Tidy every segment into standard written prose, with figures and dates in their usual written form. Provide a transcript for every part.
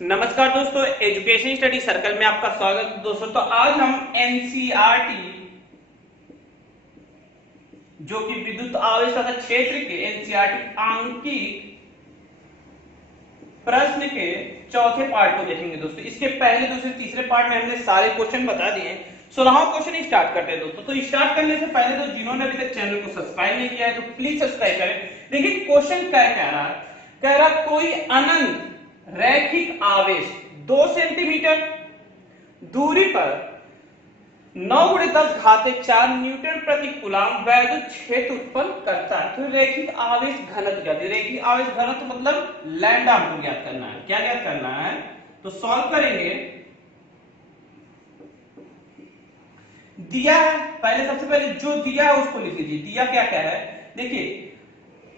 नमस्कार दोस्तों, education study circle में आपका स्वागत है दोस्तों। तो आज हम एनसीईआरटी जो कि विद्युत आवेश तथा क्षेत्र के एनसीईआरटी आंकिक प्रश्न के चौथे पार्ट को देखेंगे दोस्तों। इसके पहले दूसरे तीसरे पार्ट में हमने सारे क्वेश्चन बता दिए हैं। 16वां क्वेश्चन स्टार्ट करते हैं दोस्तों। तो स्टार्ट करने से पहले तो जिन्होंने अभी तक चैनल को सब्सक्राइब नहीं किया है तो प्लीज सब्सक्राइब करें। देखिए क्वेश्चन क्या कह रहा है, कह रहा कोई अनंत रैखिक आवेश 2 सेंटीमीटर दूरी पर 9 × 10⁴ न्यूटन प्रति कूलम वैद्युत क्षेत्र उत्पन्न करता है। तो रैखिक आवेश घनत्व क्या है? रैखिक आवेश घनत्व मतलब लैम्डा हमको ज्ञात करना है। क्या ज्ञात करना है? तो सॉल्व करेंगे। दिया है, पहले सबसे पहले जो दिया है उसको लिख लीजिए। दिया क्या क्या है? देखिए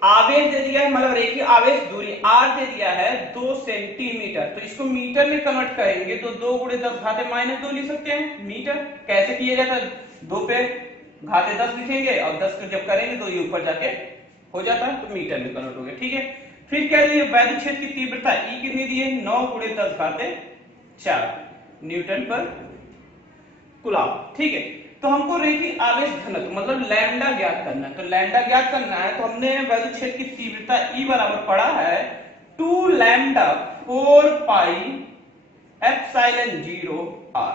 आवेश दे दिया है, मतलब रैखिक आवेश दूरी r दे दिया है 2 सेंटीमीटर। तो इसको मीटर में कन्वर्ट करेंगे तो 2 × 10⁻2 लिख सकते हैं मीटर। कैसे किया जाता है? 2 पे घाते 10 लिखेंगे और 10 को जब करेंगे तो ये ऊपर जाके हो जाता है, तो मीटर में कन्वर्ट हो गया। ठीक है, फिर क्या दिए? वैद्युत क्षेत्र की तीव्रता E कितनी दी है? 9 × 10⁴ न्यूटन पर कूलम। ठीक है, तो हमको रैखिक आवेश घनत्व मतलब लैम्डा ज्ञात करना है। तो लैम्डा ज्ञात करना है तो हमने वैद्युत क्षेत्र की तीव्रता E बराबर पढ़ा है 2 lambda 4 pi epsilon 0 r।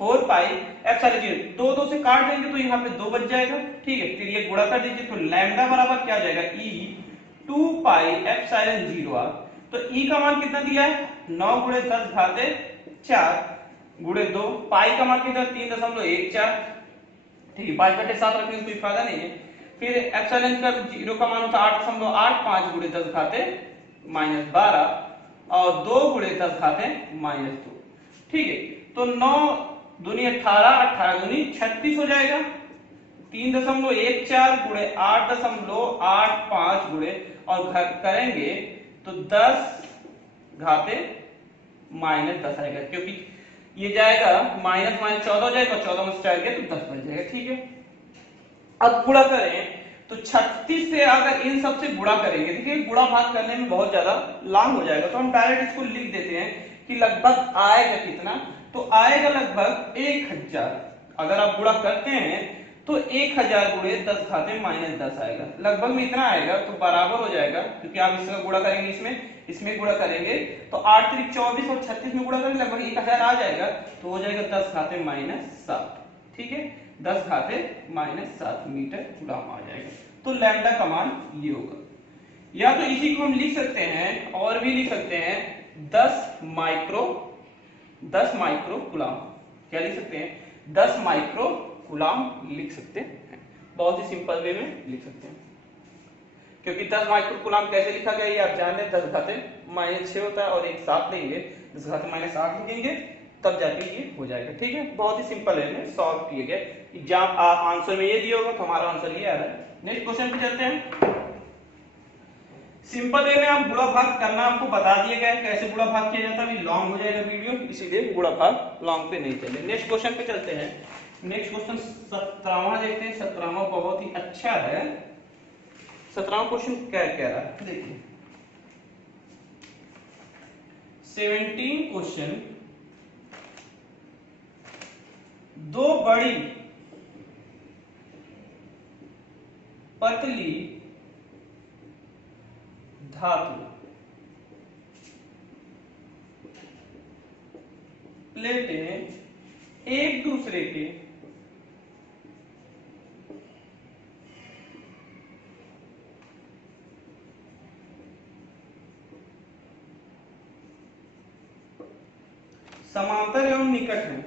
4 pi epsilon 0 दो दो से काट देंगे तो यहाँ पे 2 बच जाएगा। ठीक है, फिर ये गुणा कर दीजिए तो लैम्डा बराबर क्या हो जाएगा? E 2 pi epsilon 0 r। तो E का मान कितना दिया है? 9 × 10⁴ गुणे 2। पाई का मान कितना? 3.14। ठीक है, 5/7 रखने से कोई फायदा नहीं है। फिर एप्सिलॉन का 0 का मान होता है 8.85 गुणे 10⁻12 और 2 × 10⁻2। ठीक है, तो 9 दूनी 18, 18 दूनी 36 हो जाएगा। 3.14 गुणे 8.85 गुणे और घर करेंगे तो 10⁻10 आएगा, क्योंकि ये जाएगा माइनस 14 हो जाएगा, 14 में से 4 गया तो 10 बच जाएगा। ठीक है, अब गुणा करें तो 36 से अगर इन सब से गुणा करेंगे, देखिए गुणा भाग करने में बहुत ज्यादा लॉन्ग हो जाएगा, तो हम डायरेक्ट इसको लिख देते हैं कि लगभग आएगा कितना? तो आएगा लगभग 1000। अगर आप गुणा करते हैं तो 1000 गुणे 10⁻10 आएगा, लगभग में इतना आएगा। तो बराबर हो जाएगा, क्योंकि आप इसका गुणा करेंगे इसमें गुणा करेंगे तो 8 × 24 और 36 में गुणा करेंगे लगभग 1000 आ जाएगा। तो हो जाएगा 10⁻7। ठीक है, 10⁻7 मीटर कूलम आ जाएगा। तो लैम्डा का मान ये होगा। या तो इसी को हम लिख सकते हैं और भी लिख सकते हैं 10 माइक्रो कूलम। क्या लिख सकते हैं? 10 माइक्रो कूलम लिख सकते हैं। बहुत ही सिंपल वे में लिख सकते हैं, क्योंकि 10 माइक्रो कूलम कैसे लिखा गया ये आप जान लें। 10⁻6 होता है और एक 7 लेंगे, 10⁻8 लिखेंगे तब जाके ये हो जाएगा। ठीक है, बहुत ही सिंपल है में सॉल्व किए गए। एग्जाम आंसर में ये दिया होगा तो हमारा आंसर ये आ रहा है। नेक्स्ट क्वेश्चन पे चलते हैं। सिंपल वे में आप गुणा भाग करना आपको बता दिया गया है, कैसे गुणा भाग किया जाता है। अभी लॉन्ग हो जाएगा वीडियो, इसीलिए गुणा भाग लॉन्ग पे नहीं चले। नेक्स्ट क्वेश्चन पे चलते हैं। नेक्स्ट क्वेश्चन 17वां देखते हैं। 17वां बहुत ही अच्छा है। 17वां क्वेश्चन क्या कह रहा है देखिए। 17 क्वेश्चन, दो बड़ी पतली धातु प्लेटें एक दूसरे के समांतर एवं निकट हैं।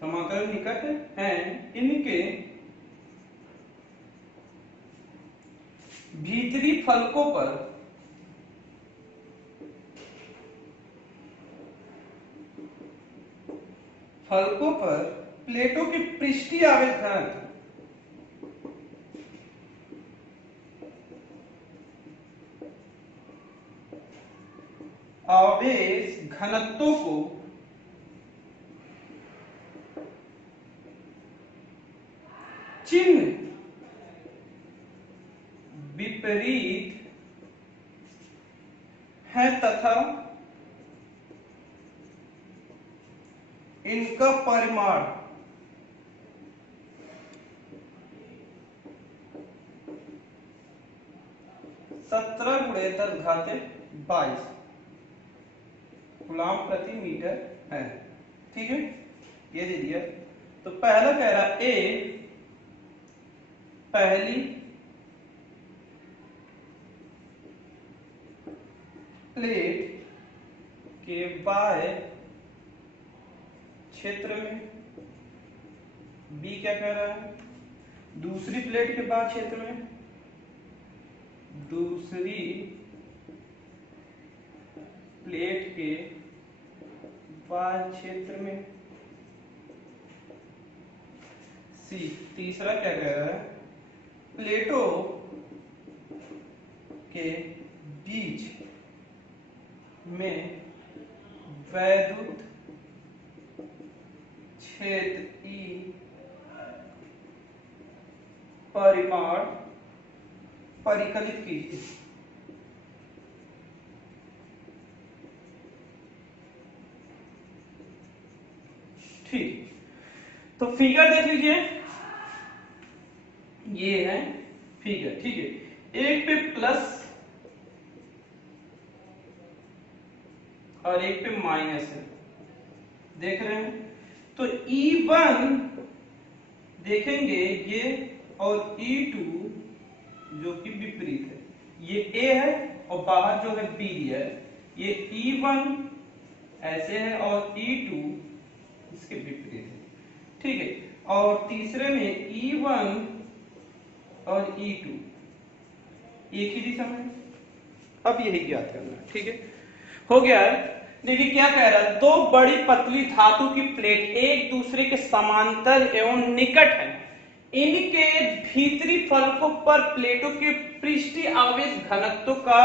समांतर एवं निकट हैं, इनके भीतरी फलकों पर प्लेटों की पृष्ठीय आवेश घनत्व घनत्वों को चिन्ह विपरीत है तथा इनका परिमाण 17×10⁻22 कूलम प्रति मीटर है। ठीक है, ये दे दिया। तो पहला कह रहा ए पहली प्लेट के बाह्य क्षेत्र में, बी क्या कह रहा है दूसरी प्लेट के बाह्य क्षेत्र में, दूसरी प्लेट के बाह्य क्षेत्र में, सी तीसरा क्या कह रहा है प्लेटों के बीच में वैद्युत क्षेत्र ई परिमाण परिकलित कीजिए। ठीक, तो फिगर देख लीजिए, ये है फिगर। ठीक है, एक पे प्लस और एक पे माइनस है, देख रहे हैं। तो E1 देखेंगे ये, और E2 जो कि विपरीत है, ये A है और बाहर जो है B दिया है। ये E1 ऐसे है और E2 इसके विपरीत है। ठीक है, और तीसरे में E1 और E2 एक ही दिशा में। अब यही ज्ञात करना है। ठीक है, हो गया है। देखिए क्या कह रहा है, दो बड़ी पतली धातु की प्लेट एक दूसरे के समांतर एवं निकट है। इनके भीतरी फलकों पर प्लेटों के पृष्ठीय आवेश घनत्व का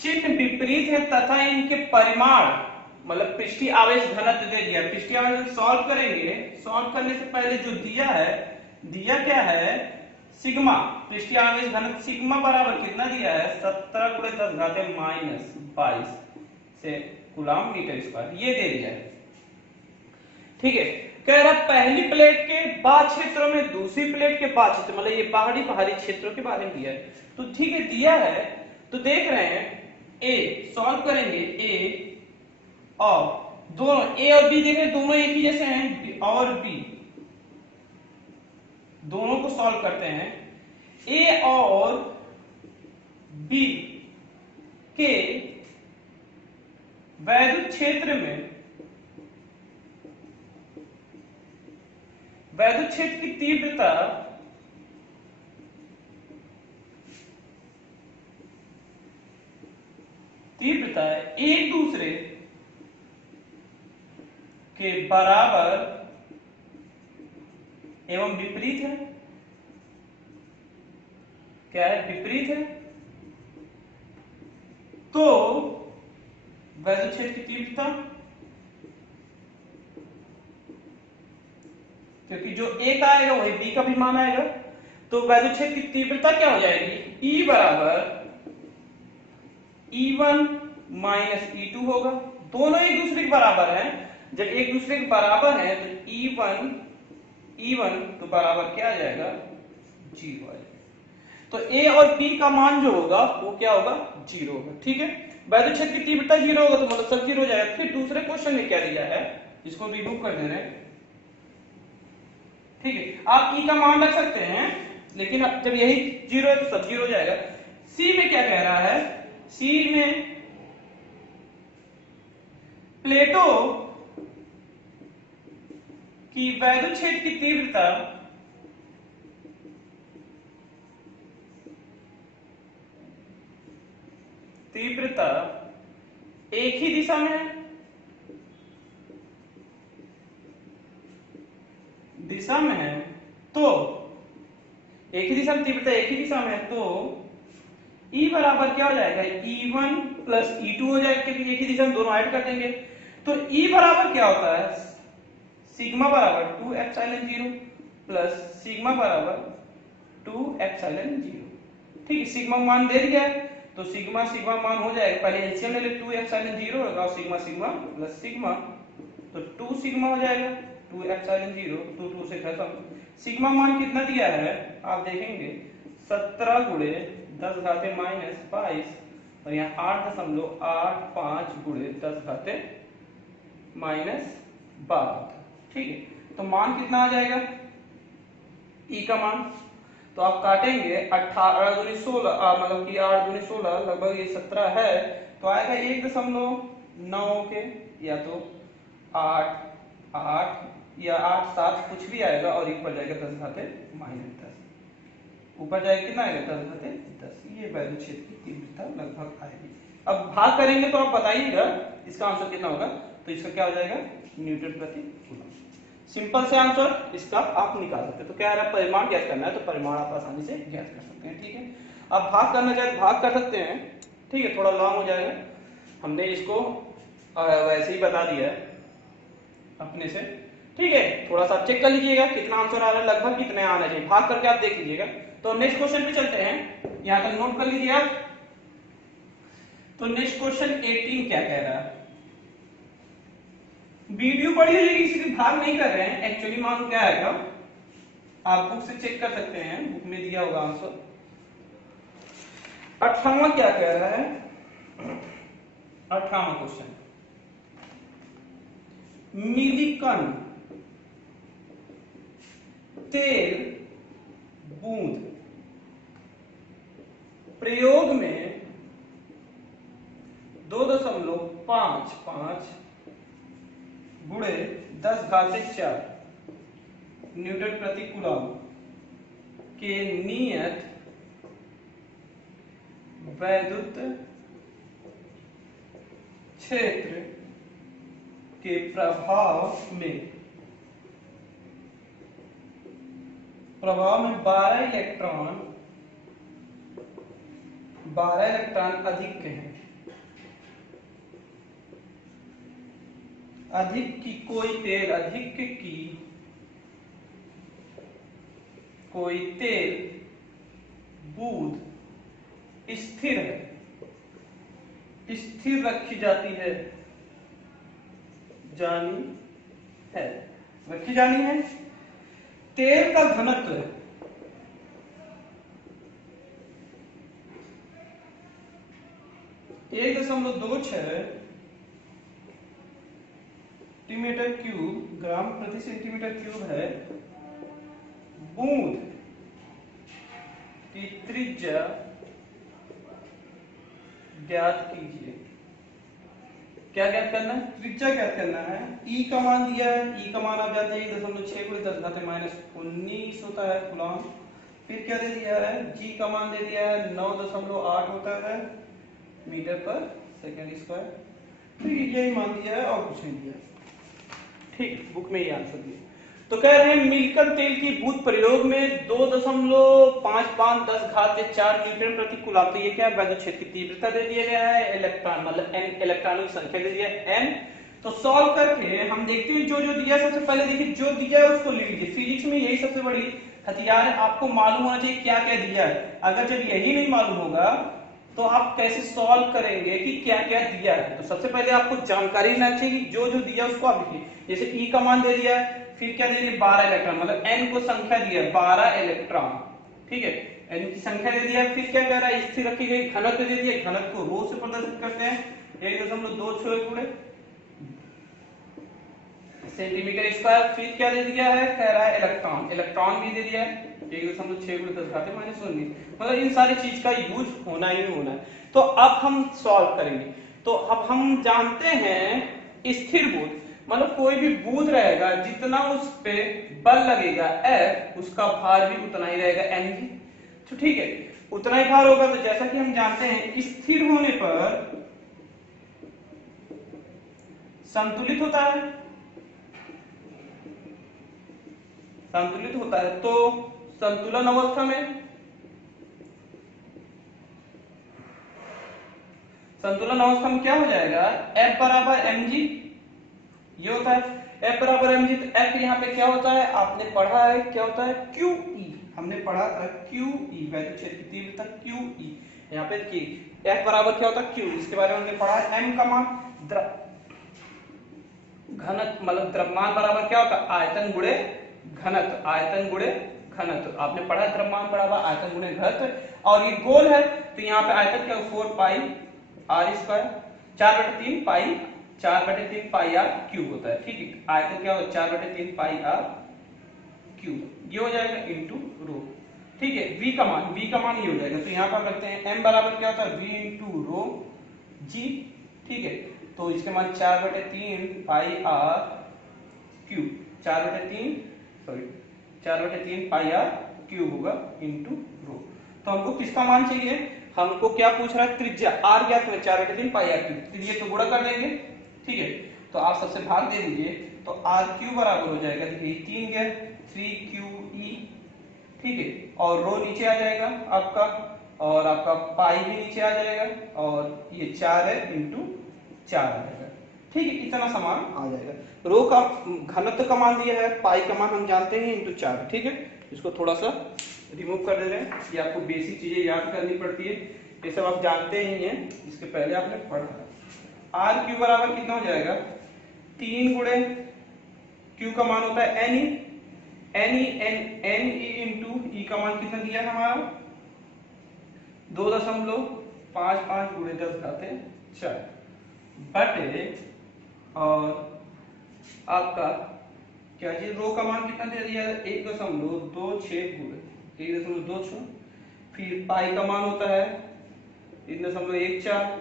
चिन्ह विपरीत है तथा इनके परिमाण, मतलब पृष्ठीय आवेश घनत्व दे दिया। पृष्ठीय आवेश सॉल्व करेंगे, सॉल्व करने से पहले जो दिया है, दिया क्या है सिग्मा, पृष्ठीय आवेश घनत्व सिग्मा बराबर कितना दिया है 17×10⁻22 से कूलम मीटर स्क्वायर, ये दे दिया है। ठीक है, कह रहा पहली प्लेट के बाह्य क्षेत्रों में दूसरी प्लेट के बाह्य क्षेत्र, मतलब ये बाहरी क्षेत्रों के बारे में दिया है। तो ठीक है, दिया है तो देख रहे हैं ए सॉल्व करेंगे, ए और दोनों ए और बी देखें दोनों एक ही जैसे हैं, और बी दोनों को सॉल्व करते हैं। ए और बी के वैद्युत क्षेत्र में, वैद्युत क्षेत्र की तीव्रता एक दूसरे के बराबर एवं विपरीत है। क्या है, विपरीत है। तो वैद्युत क्षेत्र की तीव्रता, क्योंकि जो एक आएगा वही बी का भी मान आएगा, तो वैद्युत क्षेत्र की तीव्रता क्या हो जाएगी, E बराबर E1 माइनस E2 होगा। दोनों एक दूसरे के बराबर हैं, जब एक दूसरे के बराबर है तो E1 तो बराबर क्या आ जाएगा 0 आ जाएगा। तो A और B का मान जो होगा वो क्या होगा 0 होगा। ठीक है, वैद्युत क्षेत्र की तीव्रता 0 होगा तो मतलब सब 0 हो जाएगा। फिर दूसरे क्वेश्चन में क्या दिया है, इसको रिमूव कर दे रहे हैं। ठीक है, आप E का मान रख सकते हैं, लेकिन अब जब यही 0 है तो सब 0 हो जाएगा। C में क्या कह रहा है, C में प्लेटों की वैद्युत क्षेत्र की तीव्रता एक ही दिशा में है, तो एक ही दिशा में तीव्रता एक ही दिशा में है, तो E बराबर क्या हो जाएगा E1 प्लस E2 हो जाएगा, क्योंकि एक ही दिशा में दोनों ऐड कर देंगे। तो E बराबर क्या होता है, सिग्मा बराबर 2 एप्सिलॉन 0 प्लस सिग्मा बराबर 2 2 एप्सिलॉन 0। ठीक है, सिग्मा मान दे दिया है तो सिग्मा सिग्मा मान हो जाएगा, पहले एलसीएम ले ले, 2 एप्सिलॉन 0 होगा और सिग्मा सिग्मा प्लस सिग्मा, तो 2 सिग्मा हो जाएगा, 2 एप्सिलॉन 0, 2 2 से खत्म। सिग्मा मान कितना दिया है आप देखेंगे 17 गुणे 10 घाते माइनस 22 और यहाँ 8.85 गुणे 10 घाते माइनस 12। ठीक है, तो मान कितना आ जाएगा ई का मान, तो आप काटेंगे 18 दूनी 16, मतलब कि 8 दूनी 16, लगभग ये 17 है, तो आएगा 1.9 के, या तो 8 8 या 8 7 कुछ भी आएगा और ऊपर जाएगा 10 घाते माइनस 10, ऊपर जाएगा कितना आएगा 10 घाते 10। ये वैद्युत क्षेत्र की तीव्रता लगभग आएगी। अब भाग करेंगे तो आप बताइएगा इसका आंसर कितना होगा, तो इसका क्या हो जाएगा न्यूटन प्रति कूलम। सिंपल से आंसर इसका आप निकाल सकते हैं। तो क्या है, परिमाण ज्ञात करना है तो परिमाण आप आसानी से ज्ञात कर सकते हैं। ठीक है, अब भाग करना चाहे भाग कर सकते हैं। ठीक है, थोड़ा लॉन्ग हो जाएगा, हमने इसको वैसे ही बता दिया है अपने से। ठीक है, थोड़ा सा चेक कर लीजिएगा कितना आंसर आ रहा है, लगभग कितने आना चाहिए, भाग करके आप देख लीजिएगा। तो नेक्स्ट क्वेश्चन पे चलते हैं, यहां तक नोट कर लीजिए आप। तो नेक्स्ट क्वेश्चन 18 क्या कह रहा है, वीडियो पढ़ लीजिए, किसी भी भाग नहीं कर रहे हैं। एक्चुअली मान क्या आएगा आप बुक से चेक कर सकते हैं, बुक में दिया होगा आंसर। 18वां क्या कह रहा है, 18वां क्वेश्चन, मिलीकण तेल बूंद प्रयोग में 2.55 गुणे 10 घाते 4 न्यूटन प्रति कूलम के नियत वैद्युत क्षेत्र के प्रभाव में 12 इलेक्ट्रॉन अधिक हैं, अधिक की कोई तेल बूंद स्थिर रखी जाती है, रखी जानी है। तेल का घनत्व 1.26 सेंटीमीटर क्यूब ग्राम प्रति सेंटीमीटर क्यूब है। बूंद की त्रिज्या ज्ञात कीजिए। क्या ज्ञात करना है, त्रिज्या ज्ञात करना है। ई का मान दिया है, ई का मान आप जानते हैं 1.6 गुणे 10 घाते माइनस 19 होता है कूलम। फिर क्या दे दिया है, जी का मान दे दिया है 9.8 होता है मीटर पर सेकंड स्क्वायर। ठीक, यही मान दिया है और कुछ नहीं दिया। ठीक, बुक में ये आंसर दिया। तो कह रहे हैं मिलकर तेल की बूंद प्रयोग में 2.55 10 घाते 4 न्यूटन प्रति कूलम। तो ये क्या है, वैद्युत क्षेत्र की तीव्रता दे दिया गया है, इलेक्ट्रॉन मतलब n इलेक्ट्रॉनों की संख्या दे दिया है n। तो सॉल्व करके हम देखते हैं जो जो दिया सबसे पहले देखिए जो दिया है उसको लिख लीजिए। फिजिक्स में यही सबसे बड़ी हथियार है, आपको मालूम होना चाहिए क्या क्या दिया है। अगर जब यही नहीं मालूम होगा तो आप कैसे सॉल्व करेंगे कि क्या क्या दिया है। तो सबसे पहले आपको जानकारी लेना चाहिए, जो जो दिया उसको आप लिखिए। जैसे ई का मान दे दिया है, फिर क्या दे दिया 12 इलेक्ट्रॉन, मतलब n को संख्या दिया है 12 इलेक्ट्रॉन। ठीक है, n की संख्या दे दिया। फिर क्या कह रहा है, स्थिर रखी गई, घनत्व दे दिया, घनत्व को रो से प्रदर्शित करते हैं 1.26 गुणे सेंटीमीटर स्क्वायर। फिर क्या दे दिया है, कह रहा है इलेक्ट्रॉन, इलेक्ट्रॉन भी दे दिया है 1.6 गुणे 10 घाते माइनस 19। मतलब इन सारी चीज का यूज होना ही होना है। तो अब हम सॉल्व करेंगे। तो अब हम जानते हैं स्थिर बूंद मतलब कोई भी बूंद रहेगा जितना उस पे बल लगेगा F, उसका भार भी उतना ही रहेगा N। तो ठीक है, उतना ही भार होगा। तो जैसा कि हम जानते हैं स्थिर होने पर संतुलित होता है, संतुलित होता है। तो संतुलन अवस्था में क्या हो जाएगा, F बराबर mg, ये होता है F बराबर mg। तो F यहाँ पे क्या होता है, आपने पढ़ा है क्या होता है, QE, हमने पढ़ा था QE, वैद्युत क्षेत्र की तीव्रता QE। यहाँ पे K, F बराबर क्या होता है Q, इसके बारे में हमने पढ़ा है। M का मान घनत्व मतलब द्रव्यमान बराबर क्या होता है आयतन गुणे घनत्व, आयतन गुणे घनत्व आपने पढ़ा है, द्रव्यमान बराबर आयतन गुणे घनत्व। और ये गोल है तो यहाँ पे आयतन क्या 4 पाई r स्क्वायर, 4/3 पाई 4/3 पाई r क्यूब होता है। ठीक है, आयतन क्या होता है 4/3 पाई r क्यूब, ये हो जाएगा इनटू रो। ठीक है, v का मान ये हो जाएगा, तो यहाँ पर हम रखते हैं m बराबर क्या होता है v इनटू रो g। ठीक है, तो इसके मान 4/3 पाई r क्यूब, 4/3 पाई r क्यूब होगा इनटू रो। तो हमको किसका मान चाहिए, हमको क्या पूछ रहा है त्रिज्या r क्या है 4/3 पाई r क्यूब, त्रिज्या तो गुणा कर देंगे। ठीक है, तो आप सबसे भाग दे दीजिए, तो r क्यूब बराबर हो जाएगा, देखिए 3 गया 3QE। ठीक है, और रो नीचे आ जाएगा आपका, और आपका पाई भी नीचे आ जाएगा, और ये 4 है इनटू 4 आ जाएगा। ठीक है, इतना सामान आ जाएगा। रो का घनत्व का मान दिया है, पाई का मान हम जानते हैं इनटू 4। ठीक है, इसको थोड़ा सा रिमूव कर दे रहे हैं, ये आपको बेसिक चीजें याद करनी पड़ती है, ये सब आप जानते ही हैं, इसके पहले आपने पढ़ा है। आर क्यू बराबर कितना हो जाएगा 3 गुणे क्यू का मान होता है एन ई इंटू ई का मान कितना दिया है हमारा 2.55 गुणे 10⁻⁴ बटे, और आपका क्या जी रो का मान कितना दे दिया है 1.26 गुणे 1.26, फिर पाई का मान होता है 3.14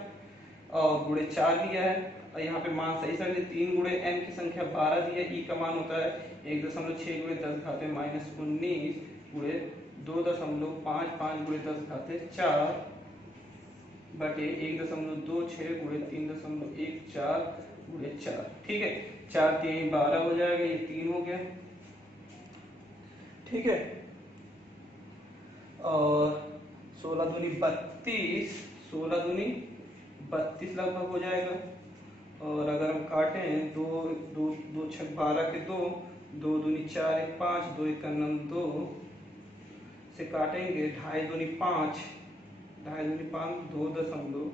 और गुणे 4 दिया है, और यहाँ पे मान सही समझे 3 गुणे n की संख्या 12 दी है, ई का मान होता है 1.6 गुणे 10⁻⁻19 गुणे 2.55 गुणे 10⁻⁴ बटे 1.26 गुणे 3.14 गुणे 4। ठीक है, 4 3 12 हो जाएगा, ये 3 हो गया। ठीक है, और 16 दूनी 32, 16 दूनी 32 लगभग हो जाएगा, और अगर हम काटें 2 6 12 के 2 दूनी 4 1 5 2 1 9 2 से काटेंगे 2.5 दूनी 5 2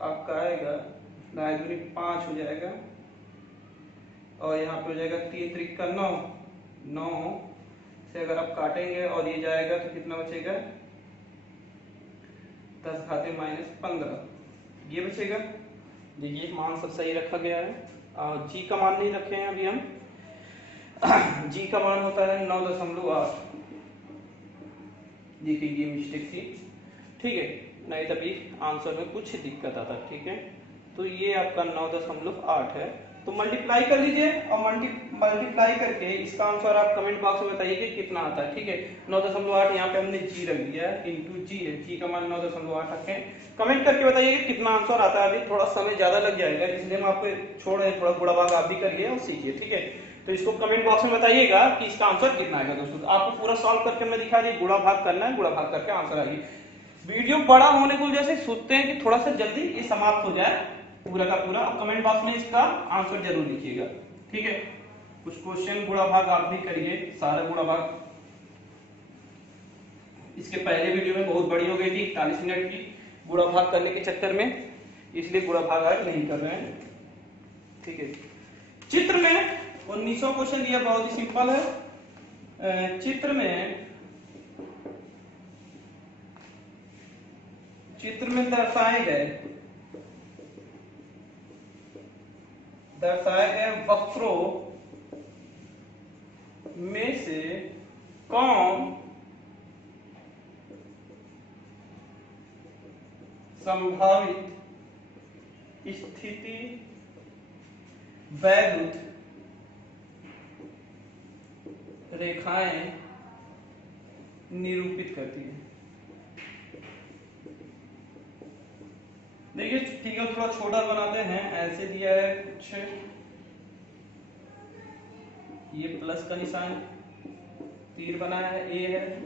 आपका आएगा 2.5 दूनी 5 हो जाएगा, और यहाँ पे हो जाएगा 3 3 का 9 से अगर आप काटेंगे और ये जाएगा तो कितना बचेगा 10⁻⁻15 ये बचेगा। देखिए मान सब सही रखा गया है, और जी का मान नहीं रखे हैं अभी हम। जी का मान होता है 9.8। देखिए ये मिस्टेक थी, ठीक है, नहीं तभी आंसर में कुछ दिक्कत आता। ठीक है, तो ये आपका 9.8 है, तो मल्टीप्लाई कर लीजिए, और मल्टीप्लाई करके इसका आंसर आप कमेंट बॉक्स में बताइए कि कितना आता है। ठीक है, 9.8 यहाँ पे हमने जी रख दिया है, इंटू जी है, जी का मान 9.8 रखें, कमेंट करके बताइए कि कितना आंसर आता है। अभी थोड़ा समय ज्यादा लग जाएगा, इसलिए हम आपको छोड़ रहे हैं, थोड़ा गुणा भाग आप भी करिए और सीखिए। ठीक है, तो इसको कमेंट बॉक्स में बताइएगा कि इसका आंसर कितना आएगा। दोस्तों आपको पूरा सॉल्व करके मैं दिखा दी, गुणा भाग करना है, गुणा भाग करके आंसर आएगी। वीडियो बड़ा होने को जैसे सोचते हैं कि थोड़ा सा जल्दी ये समाप्त हो जाए पूरा का पूरा, और कमेंट बॉक्स में इसका आंसर जरूर लिखिएगा। ठीक है, कुछ क्वेश्चन गुणा भाग आप भी करिए, सारा गुणा भाग इसके पहले वीडियो में बहुत बड़ी हो गई थी 41 मिनट की, गुणा भाग करने के चक्कर में, इसलिए गुणा भाग आज नहीं कर रहे हैं। ठीक है, चित्र में 1900 क्वेश्चन दिया, बहुत ही सिंपल है। चित्र में दर्शाए गए वक्रों में से कौन संभावित स्थिति वैद्युत रेखाएं निरूपित करती है। देखिए ठीक है, थोड़ा छोटा बनाते हैं, ऐसे दिया है कुछ, ये प्लस का निशान तीर बनाया है, ए है,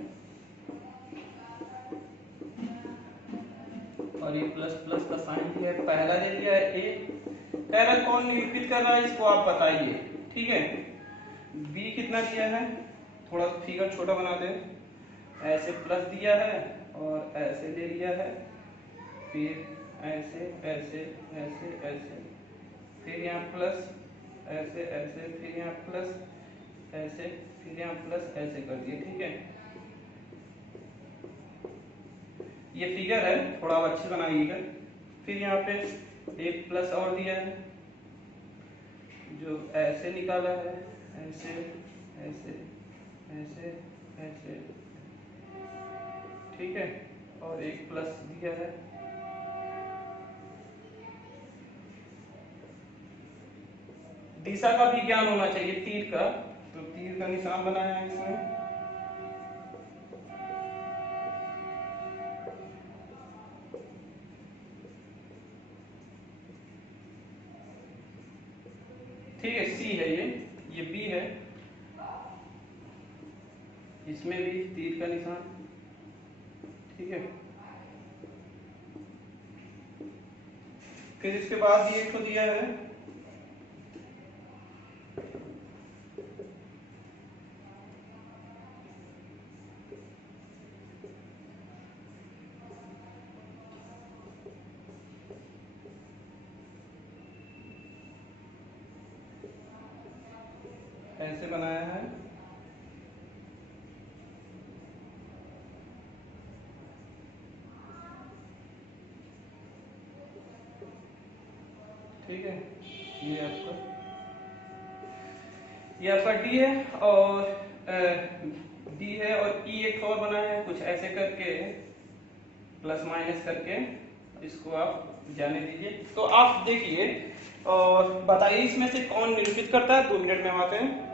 और ये प्लस प्लस का साइन भी है, पहला दे दिया है ए, कह रहा कौन निरूपित कर रहा है इसको आप बताइए। ठीक है, बी कितना दिया है, थोड़ा फिगर छोटा बनाते हैं, ऐसे प्लस दिया है और ऐसे ले लिया है, फिर ऐसे ऐसे ऐसे ऐसे, फिर यहाँ प्लस ऐसे ऐसे, फिर यहाँ प्लस ऐसे, फिर यहाँ प्लस ऐसे कर दिए। ठीक है, ये फिगर है, थोड़ा अच्छे बनाइएगा। फिर यहाँ पे एक प्लस और दिया है जो ऐसे निकाला है, ऐसे ऐसे ऐसे ऐसे, ठीक है, और एक प्लस दिया है। दिशा का भी ज्ञान होना चाहिए, तीर का, तो तीर का निशान बनाया है इसमें। ठीक है, सी है ये बी है, इसमें भी तीर का निशान। ठीक है, फिर इसके बाद ये तो दिया है, ऐसे बनाया है। ठीक है, ये आपका डी है, और डी है, और ई एक और बना है कुछ ऐसे करके, प्लस माइनस करके, इसको आप जाने दीजिए। तो आप देखिए और बताइए इसमें से कौन निरूपित करता है। 2 मिनट में हम आते हैं।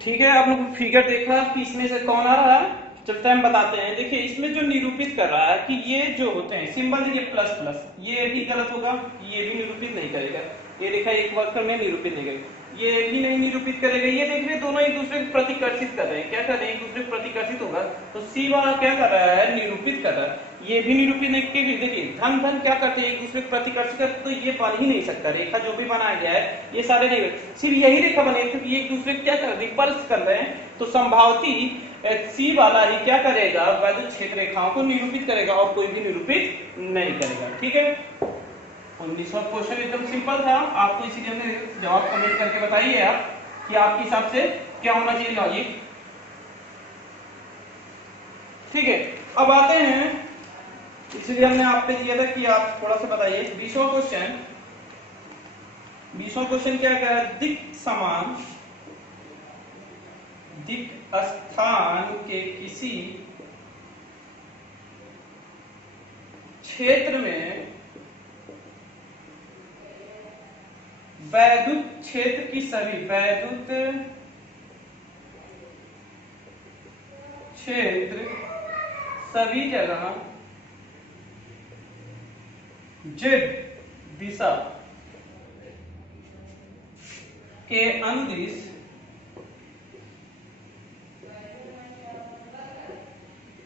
ठीक है, आप लोग फिगर देखा कि इसमें से कौन आ रहा है, चलते हम बताते हैं। देखिए इसमें जो निरूपित कर रहा है कि ये जो होते हैं सिंबल, देखिए प्लस प्लस, ये भी गलत होगा, ये भी निरूपित नहीं करेगा। ये देखा एक वर्कर में निरूपित नहीं करेगा, ये भी नहीं निरूपित करेगा। ये देख रहे दोनों एक दूसरे को प्रतिकर्षित कर रहे हैं, क्या कर रहे हैं, एक दूसरे को प्रतिकर्षित होगा। तो सी वाला क्या कर रहा है, निरूपित कर रहा है। ये भी निरूपित नहीं करेगी। देखिए धन धन क्या करते हैं, एक दूसरे को प्रतिकर्षित करते, तो ये बन ही नहीं सकता। रेखा जो भी बनाया गया है ये सारे नहीं, सिर्फ यही रेखा बने तो ये एक दूसरे को क्या कर, रिपल्स कर रहे हैं। तो संभावती सी वाला ही क्या करेगा, वैद्युत क्षेत्र रेखाओं को निरूपित करेगा और कोई भी निरूपित नहीं करेगा। ठीक है, 19वां क्वेश्चन एकदम सिंपल था, आपको इसीलिए हमने जवाब कमेंट करके बताइए आप कि आपके हिसाब से क्या होना चाहिए लॉजिक। ठीक है, अब आते हैं, इसलिए हमने आप पे दिया था कि आप थोड़ा सा बताइए। 20वां क्वेश्चन, 20वां क्वेश्चन क्या कह रहा है, दिक् समान दिक् स्थान के किसी क्षेत्र में वैद्युत क्षेत्र की सभी, वैद्युत क्षेत्र सभी जगह जेड दिशा के अनुदिश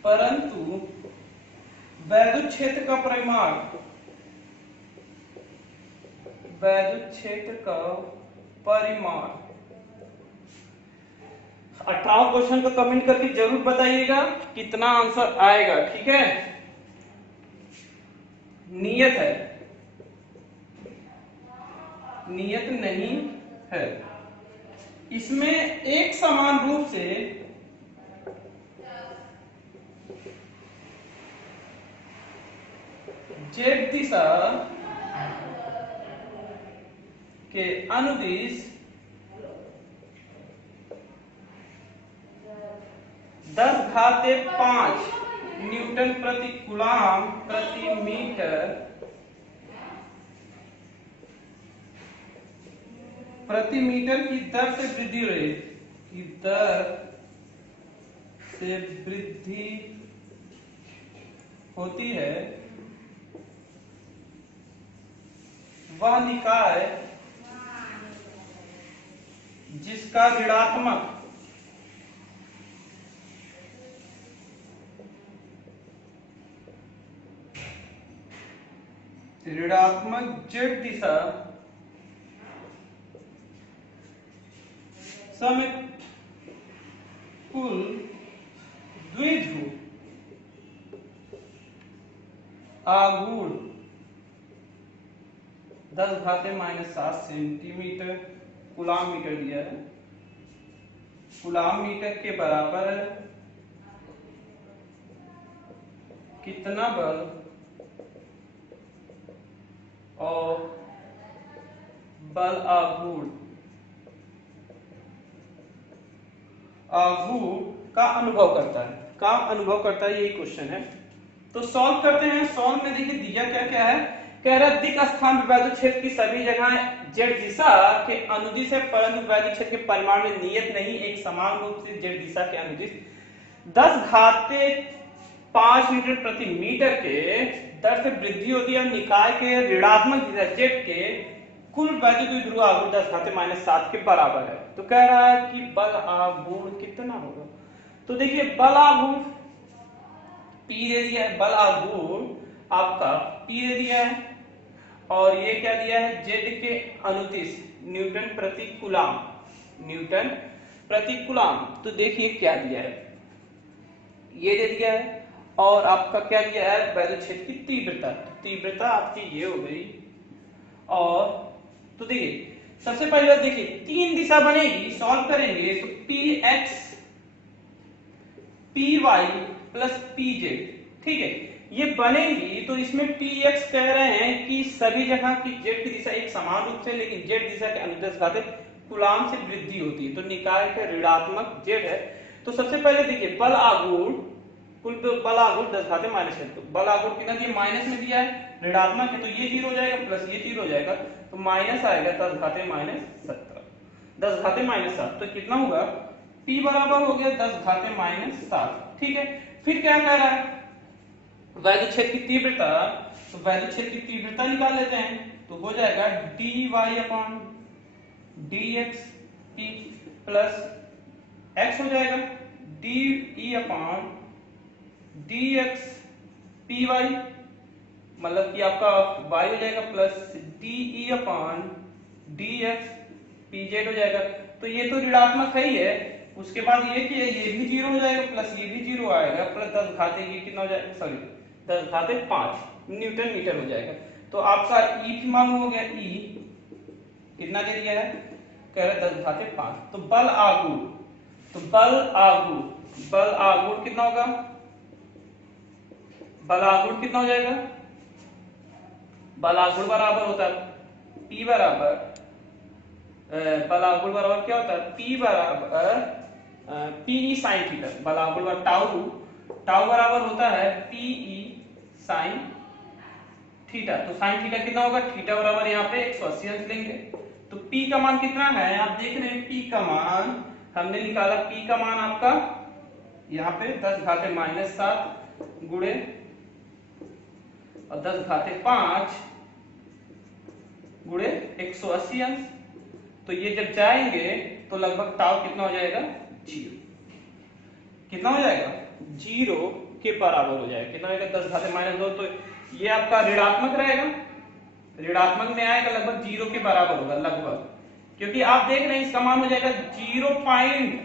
परंतु वैद्युत क्षेत्र का परिमाण, वैद्युत क्षेत्र का परिमाण। 18 क्वेश्चन को कमेंट करके जरूर बताइएगा कितना आंसर आएगा। ठीक है, नियत है, नियत नहीं है। इसमें एक समान रूप से जेड दिशा के अनुदिश 10⁵ न्यूटन प्रति कूलाम प्रति मीटर की दर से वृद्धि रही, की दर से वृद्धि होती है, वह निकाय जिसका ऋणात्मक z दिशा समकुल द्विध्रुव आघूर्ण 10⁻⁷ सेंटीमीटर कूलाम मीटर दिया है, कूलाम मीटर के बराबर है कितना बल और बल आघूर्ण का अनुभव करता है, यही क्वेश्चन है। तो सॉल्व करते हैं। सॉल्व में देखिए दिया क्या क्या है, कह रहा है दिक् स्थान विभेदित क्षेत्र की सभी जगह z दिशा के अनुदिश है, परंतु विभेदित क्षेत्र के परिमाण में नियत नहीं एक समान रूप से z दिशा के अनुदिश 10⁻5 मीटर प्रति मीटर के दर से वृद्धि होती है, निकाय के ऋणात्मक दिशा z के कुल वैद्युत द्विध्रुव आघूर्ण 10⁻⁷ के बराबर है। तो कह रहा है कि बल आघूर्ण कितना होगा। तो देखिए बल आघूर्ण P दे दिया है, बल आघूर्ण आपका P दे दिया है, और ये क्या दिया है z के अनुदिश न्यूटन प्रति कूलाम। तो देखिए क्या दिया है, ये दे दिया है, और आपका क्या दिया है वैद्युत क्षेत्र की तीव्रता आपकी ये हो गई। और तो देखिए सबसे पहले देखिए तीन दिशा बनेगी, सॉल्व करेंगे तो px py प्लस pz, ठीक है, ये बनेगी। तो इसमें px कह रहे हैं कि सभी जगह की z की दिशा एक समान रूप से, लेकिन z दिशा के अनुदिश घाते कूलाम से वृद्धि होती है, तो निकाय का ऋणात्मक z है। तो सबसे पहले देखिए बल आघूर्ण, कुल बल आघूर्ण 10⁻⁷, तो बल आघूर्ण कितना दिया माइनस में दिया है, ऋणात्मक है, तो ये 0 हो जाएगा प्लस ये 0 हो जाएगा, तो माइनस आएगा 10⁻⁷। तो कितना होगा P बराबर हो गया 10⁻⁷, ठीक है। फिर क्या कह रहा है वैद्युत क्षेत्र की तीव्रता, तो वैद्युत क्षेत्र की तीव्रता निकाल लेते हैं, तो हो जाएगा dy/dx p प्लस x हो जाएगा de/dx py, मतलब कि आपका y हो जाएगा प्लस de/dx pz हो जाएगा। तो ये तो ऋणात्मक है ही है, उसके बाद ये कि ये भी 0 हो जाएगा प्लस ये भी 0 आएगा, प्लस 10 ये कितना हो जाएगा, सॉरी 10⁵ न्यूटन मीटर हो जाएगा। तो आपका E मालूम हो गया, E कितना दे दिया है, कह रहा है 10⁵। तो बल आघूर्ण कितना होगा, बल आघूर्ण कितना हो जाएगा, बल आघूर्ण बराबर होता है P बराबर, बल आघूर्ण बराबर क्या होता है P बराबर PE sin थीटा, बल आघूर्ण टाउ बराबर होता है PE sin थीटा। तो sin थीटा कितना होगा, थीटा बराबर यहाँ पे 180 अंश लेंगे, तो P का मान कितना है आप देख रहे हैं, P का मान हमने निकाला, P का मान आपका यहाँ पे 10⁻⁷ गुणे और 10⁵ गुणे 180 अंश। तो ये जब जाएंगे तो लगभग टाउ कितना हो जाएगा, 0, कितना हो जाएगा 0 के बराबर हो जाएगा, कितना हो जाएगा 10⁻⁻²। तो ये आपका ऋणात्मक रहेगा, ऋणात्मक में आएगा लगभग 0 के बराबर होगा लगभग, क्योंकि आप देख रहे हैं इसका मान हो जाएगा 0.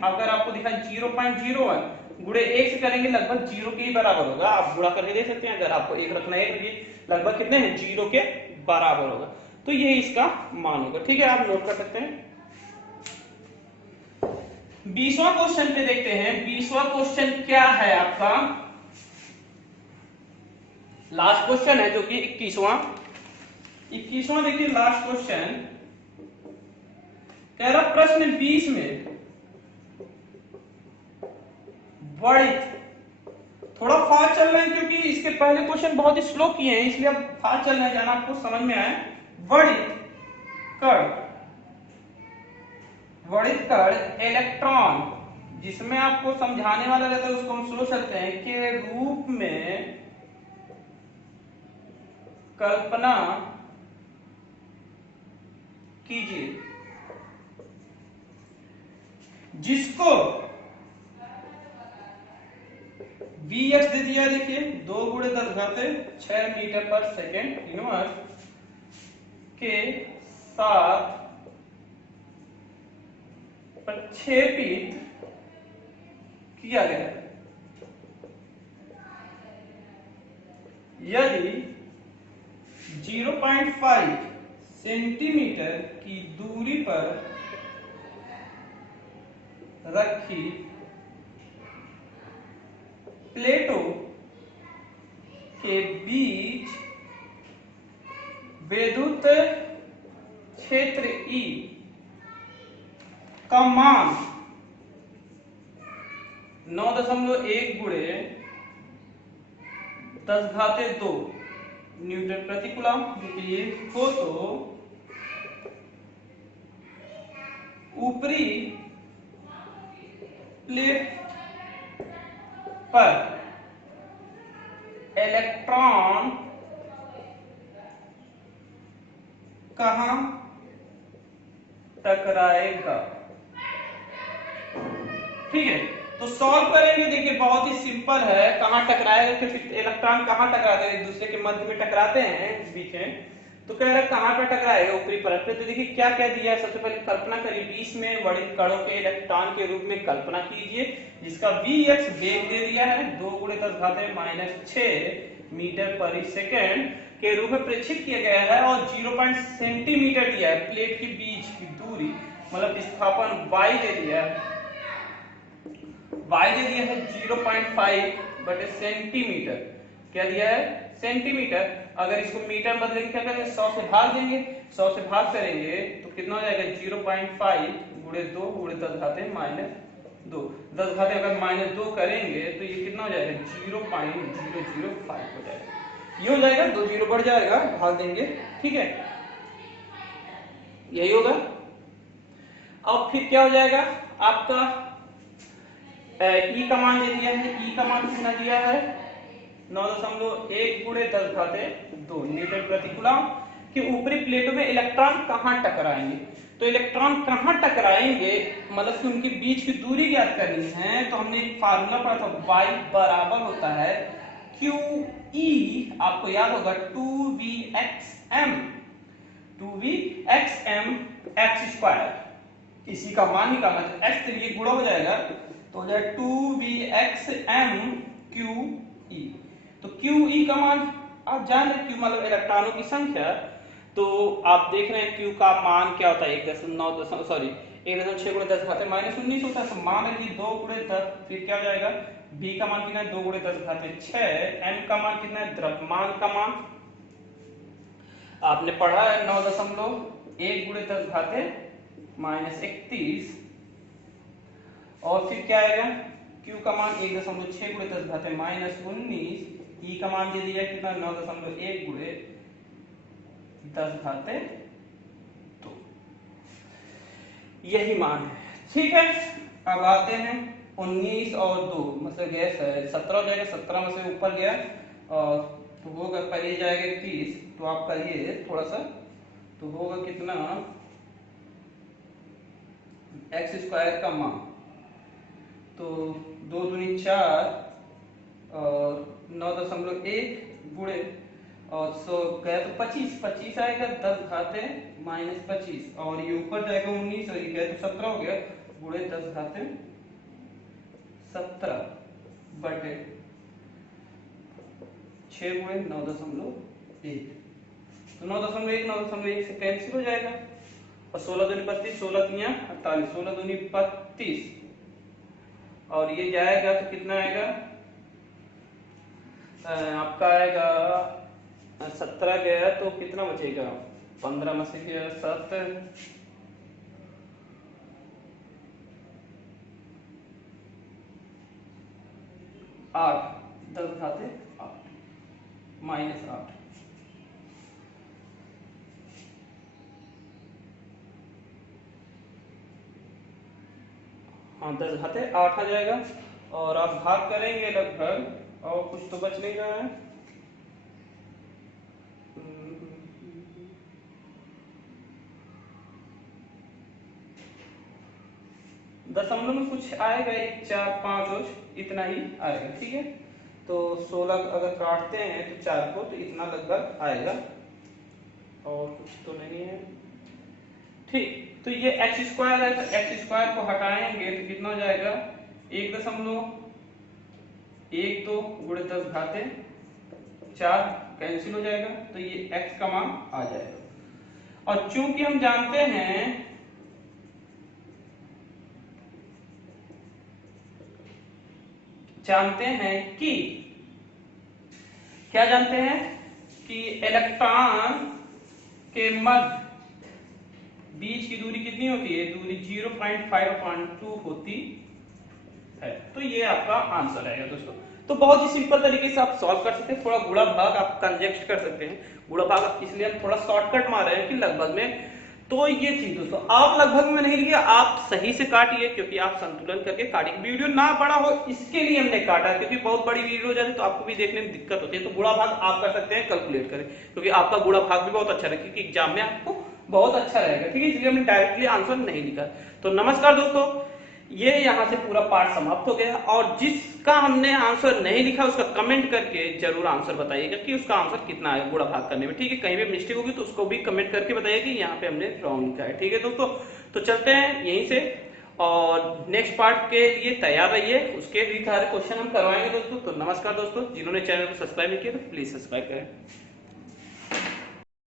अगर आपको दिखा 0.01 गुणे 1 से करेंगे लगभग 0 के ही बराबर होगा, आप गुणा करके देख सकते हैं, अगर आपको 1 रखना है तो ये लगभग कितने हैं 0 के बराबर होगा। तो ये इसका मान होगा, ठीक है, आप नोट कर सकते हैं। 20वां क्वेश्चन पे देखते हैं। 20वां क्वेश्चन क्या है आपका, लास्ट क्वेश्चन है जो कि 21वां देखिए लास्ट क्वेश्चन कह रहा प्रश्न 20 में वर्णित थोड़ा फास्ट चल रहे हैं क्योंकि इसके पहले क्वेश्चन बहुत ही स्लो किए हैं, इसलिए अब फास्ट चल रहे हैं, जाना आपको समझ में आए। वर्णित कण, वर्णित कण इलेक्ट्रॉन, जिसमें आपको समझाने वाला रहता है उसको हम स्लो चलते हैं, के रूप में कल्पना कीजिए, जिसको Vx दे दिया, देखिए 2 × 10⁶ मीटर पर सेकेंड इनवर्स के साथ प्रक्षेपित किया गया। यदि 0.5 सेंटीमीटर की दूरी पर रखी प्लेटों के बीच विद्युत क्षेत्र E का मान 9.1 × 10⁻² न्यूटन प्रति कूलम हो तो ऊपरी प्लेट पर इलेक्ट्रॉन कहां टकराएगा। ठीक है, तो सॉल्व करेंगे। देखिए बहुत ही सिंपल है, कहां टकराएगा, क्योंकि इलेक्ट्रॉन कहां टकराते हैं, एक दूसरे के मध्य में टकराते हैं बीच में, तो कह रहा है कहां पर टकराएगा, ऊपरी परत पे। तो देखिए क्या क्या दिया है, सबसे पहले कल्पना करिए, बीच में वर्णित कणों के इलेक्ट्रॉन के रूप में कल्पना कीजिए, जिसका Vx वेग दे दिया है 2 × 10⁻⁶ मीटर पर सेकेंड के रूप में प्रेक्षित किया गया है, और 0. सेंटीमीटर दिया है प्लेट के बीच की दूरी, मतलब विस्थापन y दे दिया है, y दे दिया है 0.5 सेंटीमीटर, क्या दिया है, सेंटीमीटर। अगर इसको मीटर बदलेंगे क्या करेंगे, 100 से भाग देंगे, 100 से भाग करेंगे तो कितना हो जाएगा, 0.5 × 2 × 10⁻²। 10 घाते अगर -2 करेंगे तो ये कितना हो जाएगा, 0.005 हो जाएगा। ये हो जाएगा, 2 0 बढ़ जाएगा, भाग देंगे, ठीक है, यही होगा। अब फिर क्या हो जाएगा आपका, ई का मान दे दिया है, ई का मान कितना दिया है, 9.1 × 10⁻² न्यूटन प्रति कूलम, कि ऊपरी प्लेटों में इलेक्ट्रॉन कहां टकराएंगे। तो इलेक्ट्रॉन कहां टकराएंगे मतलब कि उनके बीच की दूरी ज्ञात करनी है, तो हमने एक फार्मूला पढ़ा था, y बराबर होता है QE, आपको याद होगा 2Vxm x², इसी का मान निकालना है, x के लिए गुणा हो जाएगा तो हो जाएगा 2Vxm QE। तो QE का मान आप जान रहे, Q मतलब इलेक्ट्रॉनों की संख्या, तो आप देख रहे हैं Q का मान क्या होता है, 1.6 × 10⁻−19 होता है, तो मान लीजिए 2 × 10, फिर क्या हो जाएगा, B का मान कितना है, 2 × 10⁻6, M का मान कितना है, द्रव्यमान का मान आपने पढ़ा है 9.1 × 10⁻31, और फिर क्या आएगा, Q का मान 1.6 × 10⁻−19, E का मान दे दिया कितना, 9.1 × 10⁻², यही मान है। ठीक है, अब आते हैं 19 और 2 मतलब गैस है 17 हो जाएगा, 17 में से ऊपर गया और तो होगा पहले जाएगा 30, तो आप करिए थोड़ा सा, तो होगा कितना, x² का मान, तो 2 दूनी 4 और 9.1 गुणे और 100 गया तो 25 आएगा, 10⁻−25, और ये ऊपर जाएगा 19 और ये गया तो 17 हो गया, गुणे 10⁻17 बटे 6 × 9.1, तो 9.1 9.1 से कैंसिल हो जाएगा, और 16 दूनी 32, 16 तियां 48, 16 दूनी 32, और ये जाएगा तो कितना आएगा, आपका आएगा 17 गया तो कितना बचेगा, 15 में से 7, 8 10 घाते 8 -8। हाँ 10 घाते 8 आ जाएगा। और आप भाग करेंगे लगभग, और कुछ तो बच नहीं रहा है। दशमलव में कुछ आएगा, 1 4 5 और इतना ही आएगा, ठीक है। तो 16 अगर काटते हैं तो 4 को, तो इतना लगभग आएगा, और कुछ तो नहीं है, ठीक। तो ये एक्स स्क्वायर है, तो एक्स स्क्वायर को हटाएंगे तो कितना हो जाएगा, 1.12 गुणे 10 घाते 4 कैंसिल हो जाएगा, तो ये एक्स का मान आ जाएगा। और चूंकि हम जानते हैं कि क्या जानते हैं कि इलेक्ट्रॉन के मध्य बीच की दूरी कितनी होती है, दूरी 0.5/2 होती है। तो ये आपका आंसर है दोस्तों। तो बहुत ही सिंपल तरीके से आप सॉल्व कर सकते हैं। थोड़ा गुणा भाग आप कंजेक्ट कर सकते हैं, गुणा भाग इसलिए हम थोड़ा शॉर्टकट मार रहे हैं कि लगभग में। तो ये थी दोस्तों, आप लगभग में नहीं लिया, आप सही से काटिए, क्योंकि आप संतुलन करके काटिए। वीडियो ना बड़ा हो इसके लिए हमने काटा, क्योंकि बहुत बड़ी वीडियो हो जाती तो आपको भी देखने में दिक्कत होती है। तो गुणा भाग आप कर सकते हैं, कैलकुलेट करें, क्योंकि आपका गुणा भाग भी बहुत अच्छा रहेगा, क्योंकि एग्जाम में आपको बहुत अच्छा रहेगा, ठीक है। इसलिए हमने डायरेक्टली आंसर नहीं लिखा। तो नमस्कार दोस्तों, ये यहाँ से पूरा पार्ट समाप्त हो गया। और जिसका हमने आंसर नहीं लिखा उसका कमेंट करके जरूर आंसर बताइएगा कि उसका आंसर कितना आएगा गुणा भाग करने में, ठीक है। कहीं भी मिस्टेक होगी तो उसको भी कमेंट करके बताइए कि यहाँ पे हमने रॉन्ग लिखा है, ठीक है दोस्तों। तो चलते हैं यहीं से, और नेक्स्ट पार्ट के लिए तैयार रहिए, उसके भी सारे क्वेश्चन हम करवाएंगे दोस्तों। तो नमस्कार दोस्तों, जिन्होंने चैनल को सब्सक्राइब नहीं किया तो प्लीज सब्सक्राइब करें।